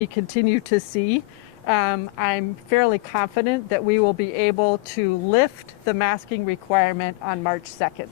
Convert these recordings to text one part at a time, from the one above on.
we continue to see, I'm fairly confident that we will be able to lift the masking requirement on March 2nd.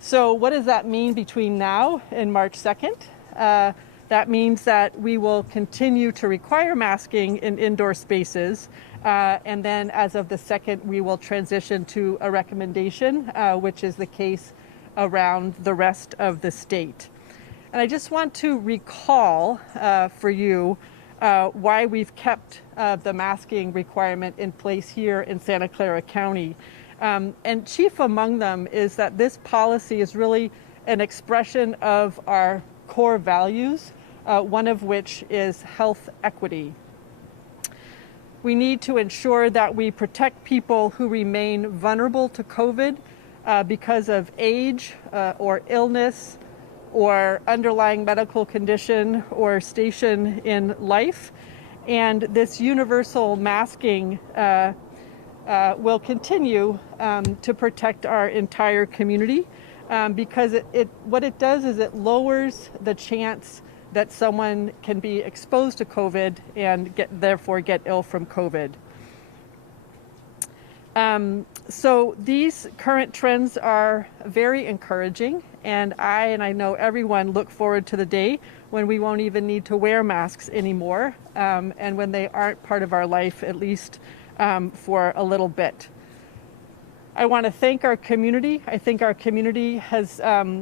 So what does that mean between now and March 2nd? That means that we will continue to require masking in indoor spaces, and then as of the 2nd, we will transition to a recommendation, which is the case around the rest of the state. And I just want to recall for you why we've kept the masking requirement in place here in Santa Clara County. And chief among them is that this policy is really an expression of our core values, one of which is health equity. We need to ensure that we protect people who remain vulnerable to COVID because of age or illness, or underlying medical condition or station in life. And this universal masking will continue to protect our entire community because what it does is it lowers the chance that someone can be exposed to COVID and therefore get ill from COVID. So these current trends are very encouraging, and I know everyone look forward to the day when we won't even need to wear masks anymore, and when they aren't part of our life, at least for a little bit. I want to thank our community. I think our community has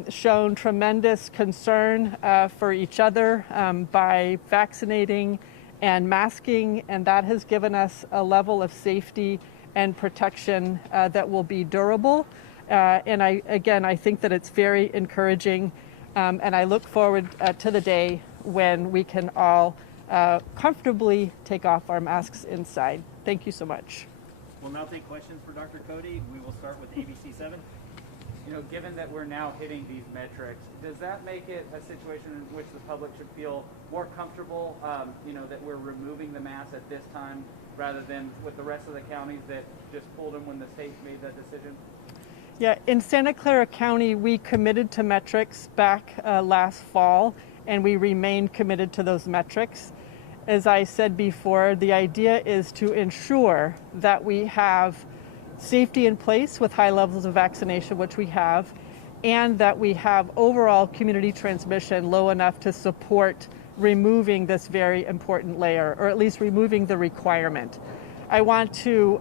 shown tremendous concern for each other by vaccinating and masking, and that has given us a level of safety and protection that will be durable. And I think that it's very encouraging, and I look forward to the day when we can all comfortably take off our masks inside. Thank you so much. We'll now take questions for Dr. Cody. We will start with ABC 7. Given that we're now hitting these metrics, does that make it a situation in which the public should feel more comfortable, that we're removing the masks at this time rather than with the rest of the counties that just pulled them when the state made that decision? Yeah, in Santa Clara County, we committed to metrics back last fall, and we remain committed to those metrics. As I said before, the idea is to ensure that we have safety in place with high levels of vaccination, which we have, and that we have overall community transmission low enough to support removing this very important layer, or at least removing the requirement. I want to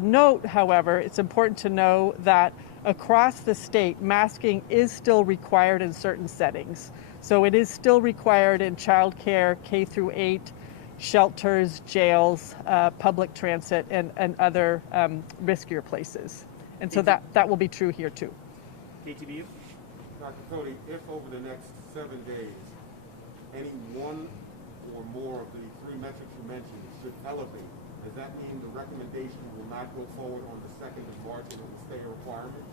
note, however, it's important to know that across the state, masking is still required in certain settings. So it is still required in childcare, K through 8, shelters, jails, public transit, and other riskier places. And so that will be true here too. KTBU. Dr. Cody, if over the next 7 days, any one or more of the three metrics you mentioned should elevate, does that mean the recommendation will not go forward on the 2nd of March and it will stay a requirement?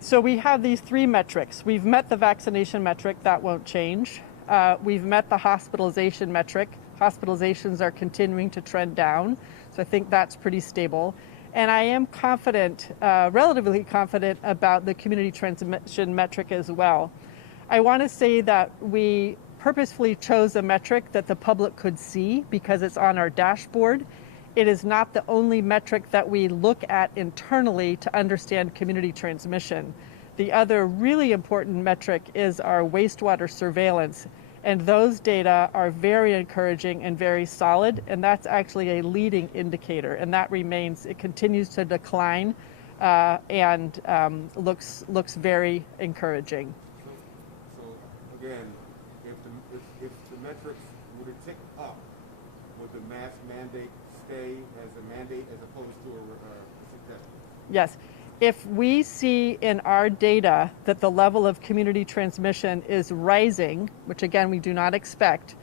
So we have these three metrics. We've met the vaccination metric, that won't change. We've met the hospitalization metric. Hospitalizations are continuing to trend down, so I think that's pretty stable. And I am confident, relatively confident about the community transmission metric as well. I want to say that we purposefully chose a metric that the public could see because it's on our dashboard. It is not the only metric that we look at internally to understand community transmission. The other really important metric is our wastewater surveillance, and those data are very encouraging and very solid, and that's actually a leading indicator, and that remains, it continues to decline and looks very encouraging. So again, if the metrics were to tick up, would the mask mandate stay as a mandate as opposed to a suggestion? Yes. If we see in our data that the level of community transmission is rising, which again we do not expect,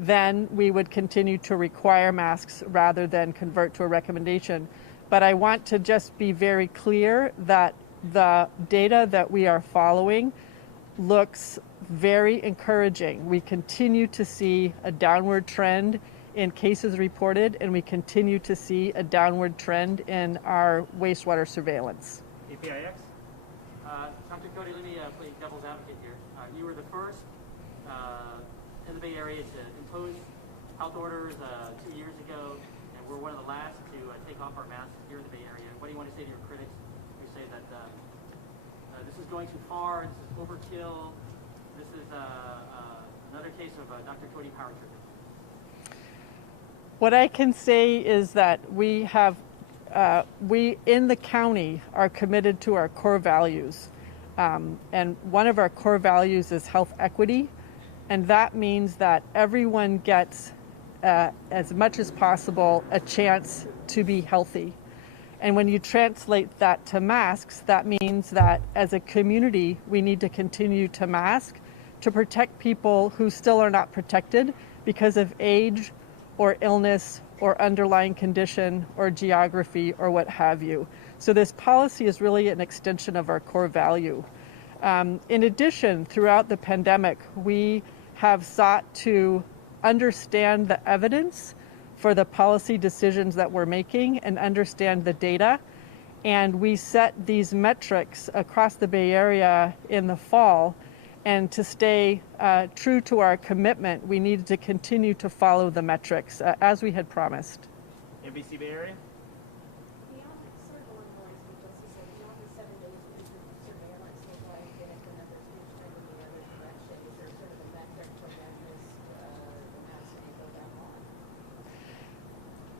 then we would continue to require masks rather than convert to a recommendation. But I want to just be very clear that the data that we are following looks very encouraging. We continue to see a downward trend in cases reported, and we continue to see a downward trend in our wastewater surveillance. APIX. Dr. Cody, let me play devil's advocate here. You were the first in the Bay Area to impose health orders 2 years ago, and we're one of the last to take off our masks here in the Bay Area. What do you want to say to your critics who say that this is going too far, this is overkill, this is another case of Dr. Cody power tripping? What I can say is that we in the county are committed to our core values. And one of our core values is health equity. And that means that everyone gets, as much as possible, a chance to be healthy. And when you translate that to masks, that means that as a community, we need to continue to mask to protect people who still are not protected because of age or illness or underlying condition or geography or what have you. So this policy is really an extension of our core value. In addition, throughout the pandemic, we have sought to understand the evidence for the policy decisions that we're making and understand the data. And we set these metrics across the Bay Area in the fall. And to stay true to our commitment, we needed to continue to follow the metrics as we had promised. NBC Bay Area? Beyond sort of along the lines of what Jesse said, beyond the 7 days of surveillance, local and if the numbers do trend in the other direction, is there sort of a metric for when the mask may go down on?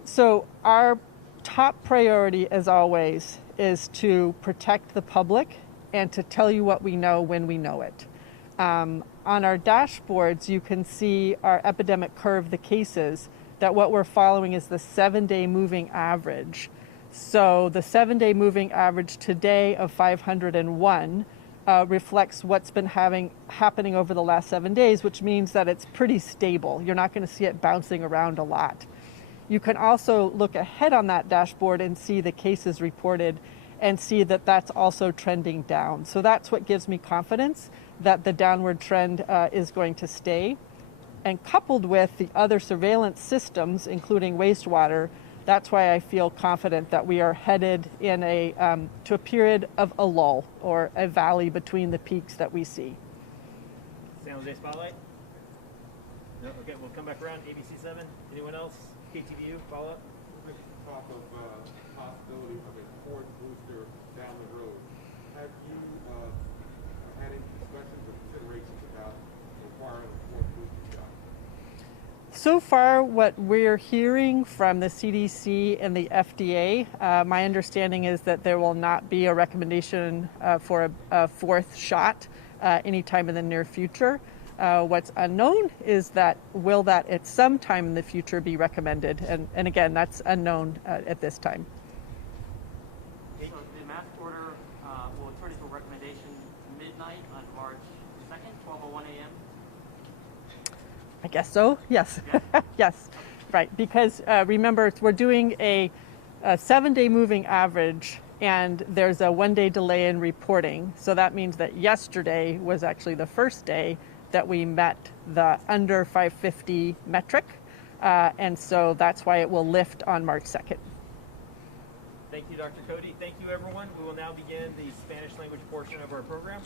So our top priority, as always, is to protect the public and to tell you what we know when we know it. On our dashboards, you can see our epidemic curve, the cases, that what we're following is the 7-day moving average. So the 7-day moving average today of 501 reflects what's been happening over the last 7 days, which means that it's pretty stable. You're not going to see it bouncing around a lot. You can also look ahead on that dashboard and see the cases reported and see that that's also trending down. So that's what gives me confidence that the downward trend is going to stay. And coupled with the other surveillance systems, including wastewater, that's why I feel confident that we are headed in to a period of a lull or a valley between the peaks that we see. San Jose Spotlight? No? Okay, we'll come back around. ABC 7. Anyone else? KTVU, follow up? With talk of possibility of a fourth booster down the road, have you had any discussions or considerations about requiring a fourth booster shot? So far, what we're hearing from the CDC and the FDA, my understanding is that there will not be a recommendation for a fourth shot anytime in the near future. What's unknown is that will that at some time in the future be recommended? And again, that's unknown at this time. So the mask order will turn into a recommendation midnight on March 2nd, 12:01 a.m. I guess so, yes. Yes, right, because remember, we're doing a 7-day moving average and there's a 1-day delay in reporting. So that means that yesterday was actually the first day that we met the under 550 metric. And so that's why it will lift on March 2nd. Thank you, Dr. Cody. Thank you, everyone. We will now begin the Spanish language portion of our program,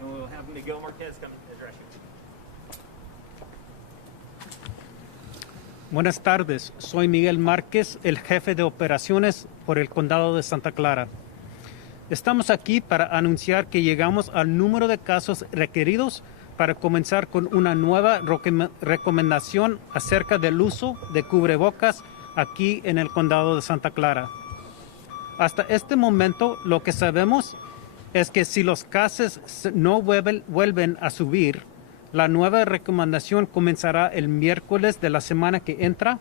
and we'll have Miguel Marquez come and address you. Buenas tardes, soy Miguel Márquez, el jefe de operaciones por el Condado de Santa Clara. Estamos aquí para anunciar que llegamos al número de casos requeridos para comenzar con una nueva recomendación acerca del uso de cubrebocas aquí en el Condado de Santa Clara. Hasta este momento, lo que sabemos es que si los casos no vuelven a subir, la nueva recomendación comenzará el miércoles de la semana que entra